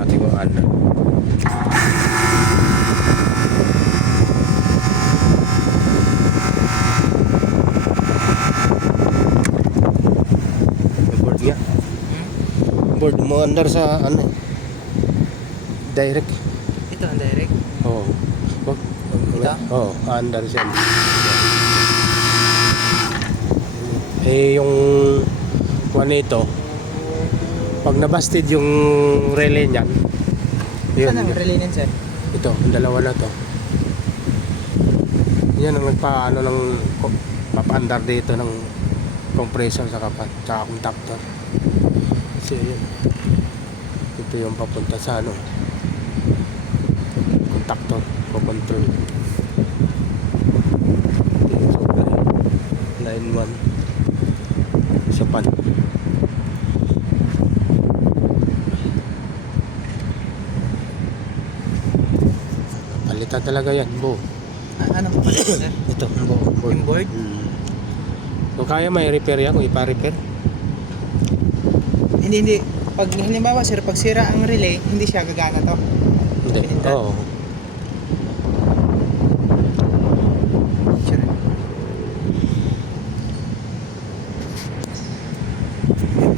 natin kung ano. Board nga. Board mo under sa ano. Direct. Ito ang direct. Oo. Wag. Ito? Oo, under siya. Eh yung kuwan nito, pag nabasted yung relay niyan, yun. Saan ang relay niyan, sir? Ito, yung dalawa na to. Yan ang nagpaano ng papaandar dito ng compressor sa kapat, tsaka contactor. Kasi yun. Ito yung papunta sa ano, contactor, control. Ito yung supply. Line 1. Isa pan. Palitan talaga yan, bo. Ano po pala, sir? Ito, bo. Yung board? Kung kaya may repair yan, kung ipa-repair. Hindi. Pag halimbawa, sir, pag sira ang relay, hindi siya gagana to. Hindi, Pinitan. oo. Sure.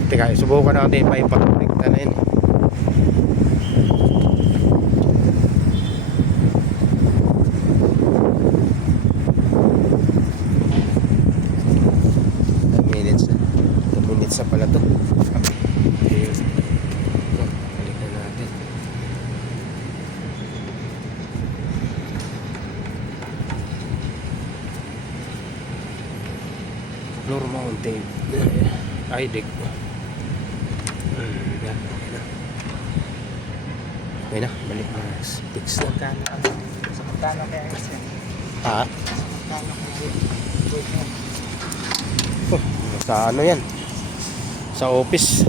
Teka, subukan natin pa ipag-connecta na yun. Minutes na pala to. Okay. Balikan natin. Floor mountain. Ay, dig. Yan, okay na. Okay na, balik na. Fix na. Sa magkano kaya yun, sir? Ha? Magkano kaya board mo? Sa ano yan? Sa office.